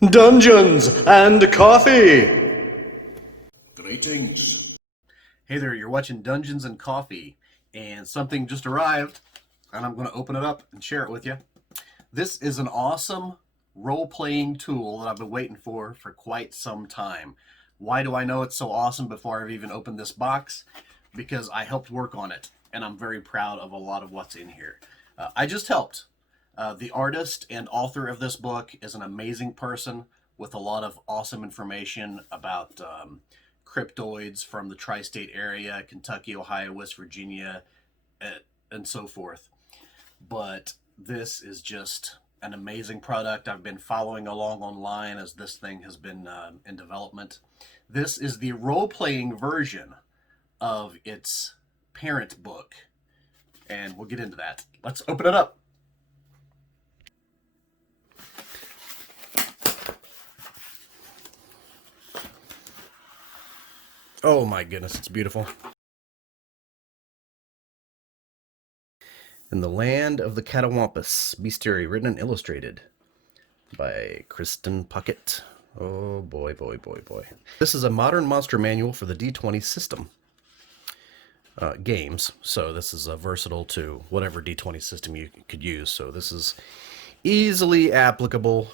Dungeons and Coffee! Greetings. Hey there, you're watching Dungeons and Coffee, and something just arrived, and I'm going to open it up and share it with you. This is an awesome role-playing tool that I've been waiting for quite some time. Why do I know it's so awesome before I've even opened this box? Because I helped work on it, and I'm very proud of a lot of what's in here. I just helped. The artist and author of this book is an amazing person with a lot of awesome information about cryptoids from the tri-state area, Kentucky, Ohio, West Virginia, and so forth. But this is just an amazing product. I've been following along online as this thing has been in development. This is the role-playing version of its parent book, and we'll get into that. Let's open it up. Oh my goodness, it's beautiful. In the Land of the Cattawampus Bestiary, written and illustrated by Kristen Puckett. Oh boy, boy, boy, boy. This is a modern monster manual for the D20 system games. So this is versatile to whatever D20 system you could use. So this is easily applicable.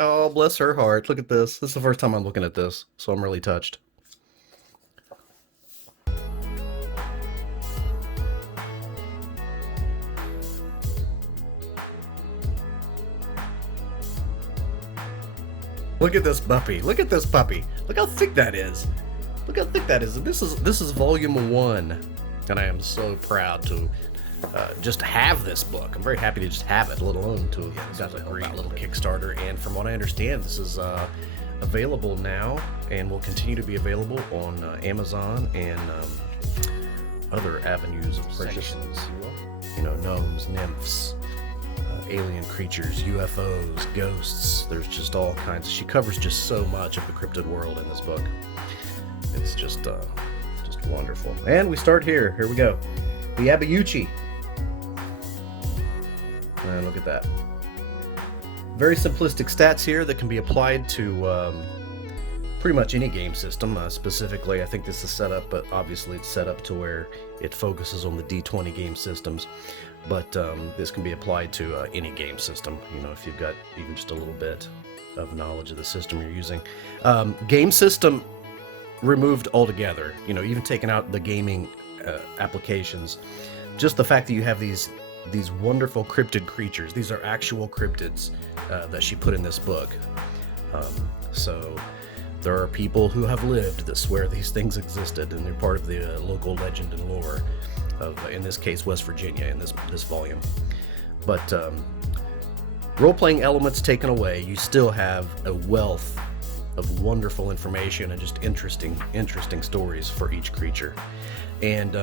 Oh, bless her heart. Look at this. This is the first time I'm looking at this, so I'm really touched. Look at this puppy. Look at this puppy. Look how thick that is. Look how thick that is. And this is volume 1, and I am so proud to just have this book. I'm very happy to just have it, let alone to got a great little Kickstarter. And from what I understand, this is available now and will continue to be available on Amazon and other avenues of purchase. You know, gnomes, nymphs, alien creatures, UFOs, ghosts. There's just all kinds. She covers just so much of the cryptid world in this book. It's just wonderful. And we start here. Here we go. The Appalachian. And look at that. Very simplistic stats here that can be applied to pretty much any game system. Specifically, I think this is set up, but obviously it's set up to where it focuses on the D20 game systems. But this can be applied to any game system, you know, if you've got even just a little bit of knowledge of the system you're using. Game system removed altogether, you know, even taking out the gaming applications. Just the fact that you have these wonderful cryptid creatures. These are actual cryptids that she put in this book. So there are people who have lived that swear these things existed, and they're part of the local legend and lore of, in this case, West Virginia in this volume. But role-playing elements taken away, you still have a wealth of wonderful information and just interesting stories for each creature. And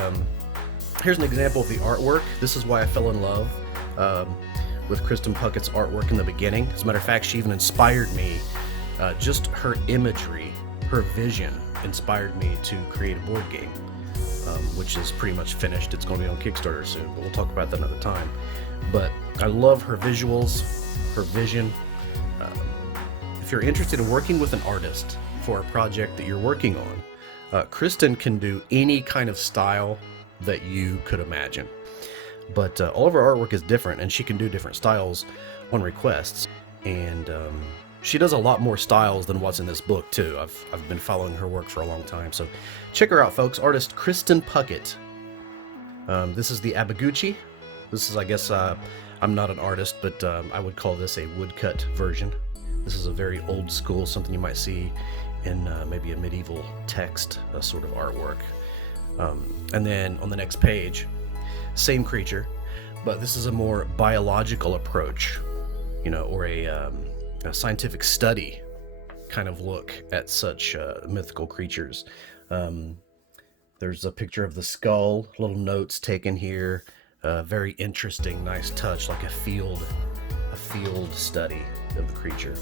here's an example of the artwork. This is why I fell in love with Kristen Puckett's artwork in the beginning. As a matter of fact, she even inspired me. Just her imagery, her vision inspired me to create a board game, which is pretty much finished. It's going to be on Kickstarter soon, but we'll talk about that another time. But I love her visuals, her vision. If you're interested in working with an artist for a project that you're working on, Kristen can do any kind of style that you could imagine. But all of her artwork is different, and she can do different styles on requests. And she does a lot more styles than what's in this book too. I've been following her work for a long time, so check her out, folks. Artist Kristen Puckett. This is the Appalachian. This is, I guess, I'm not an artist, but I would call this a woodcut version. This is a very old school, something you might see in maybe a medieval text sort of artwork. And then on the next page, same creature, but this is a more biological approach, you know, or a scientific study kind of look at such mythical creatures. There's a picture of the skull, little notes taken here, very interesting, nice touch, like a field study of the creature.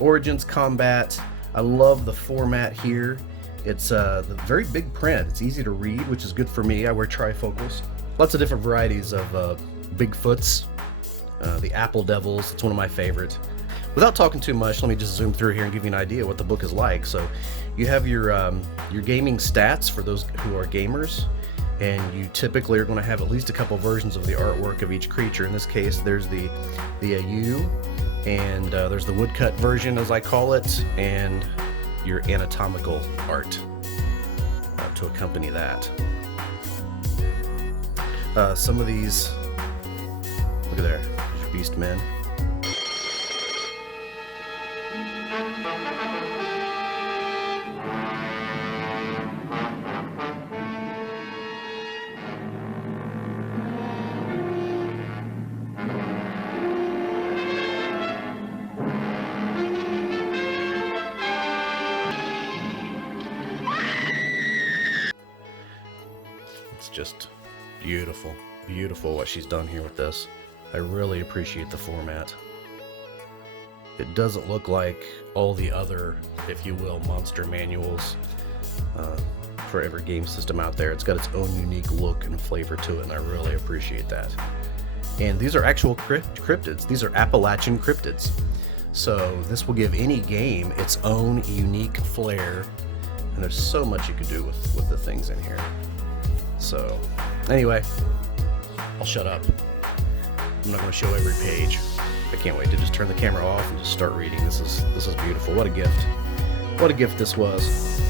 Origins, combat. I love the format here. It's the very big print. It's easy to read, which is good for me. I wear trifocals, Lots of different varieties of Bigfoots. The Apple Devils, it's one of my favorite. Without talking too much, let me just zoom through here and give you an idea what the book is like. So you have your gaming stats for those who are gamers, and you typically are going to have at least a couple versions of the artwork of each creature. In this case, there's the AU, and there's the woodcut version, as I call it, and your anatomical art to accompany that. Some of these, look at there, there's your beast men. It's just beautiful, beautiful what she's done here with this. I really appreciate the format. It doesn't look like all the other, if you will, monster manuals for every game system out there. It's got its own unique look and flavor to it, and I really appreciate that. And these are actual cryptids. These are Appalachian cryptids. So this will give any game its own unique flair, and there's so much you can do with the things in here. So anyway, I'll shut up. I'm not going to show every page. I can't wait to just turn the camera off and just start reading. This is beautiful. What a gift. What a gift this was.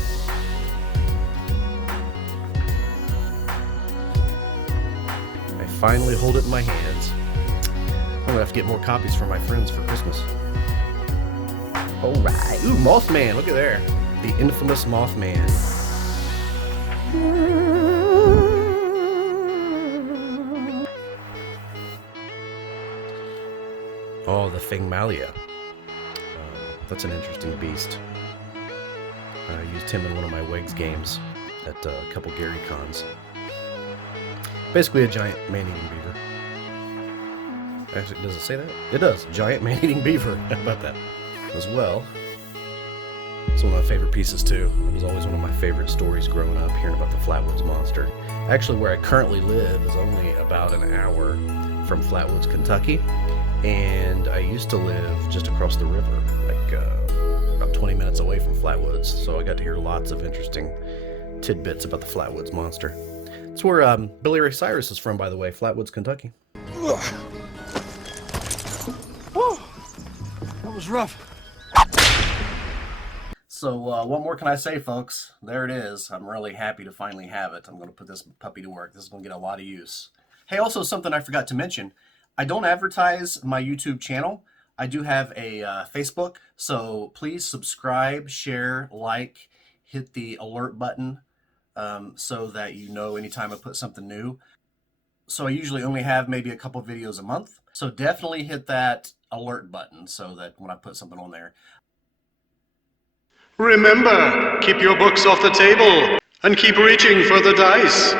I finally hold it in my hands. I'm going to have to get more copies for my friends for Christmas. Alright. Ooh, Mothman. Look at there. The infamous Mothman. Oh, the Fingmalia. That's an interesting beast. I used him in one of my WEGS games at a couple Gary Cons. Basically a giant man-eating beaver. Actually, does it say that? It does. Giant man-eating beaver. How about that? As well. It's one of my favorite pieces too. It was always one of my favorite stories growing up, hearing about the Flatwoods Monster. Actually, where I currently live is only about an hour from Flatwoods, Kentucky. And I used to live just across the river, like about 20 minutes away from Flatwoods. So I got to hear lots of interesting tidbits about the Flatwoods Monster. It's where Billy Ray Cyrus is from, by the way, Flatwoods, Kentucky. Whoa, that was rough. So what more can I say, folks? There it is. I'm really happy to finally have it. I'm going to put this puppy to work. This is going to get a lot of use. Hey, also something I forgot to mention. I don't advertise my YouTube channel. I do have a Facebook, so please subscribe, share, like, hit the alert button so that you know anytime I put something new. So I usually only have maybe a couple videos a month. So definitely hit that alert button so that when I put something on there. Remember, keep your books off the table and keep reaching for the dice.